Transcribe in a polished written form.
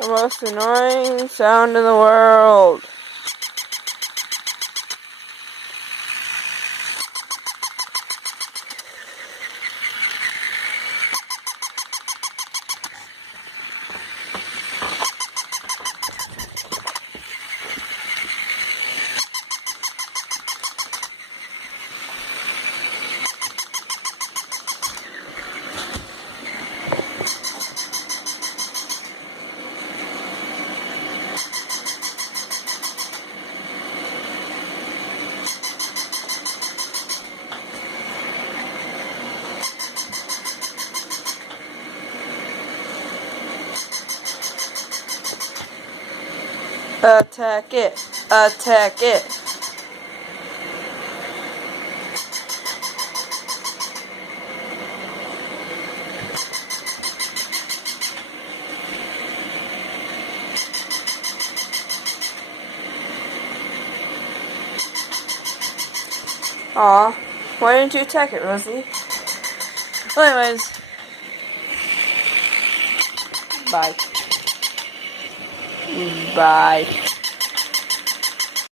The most annoying sound in the world. Attack it! Attack it! Aw, why didn't you attack it, Rosie? Well, anyways, bye. Bye.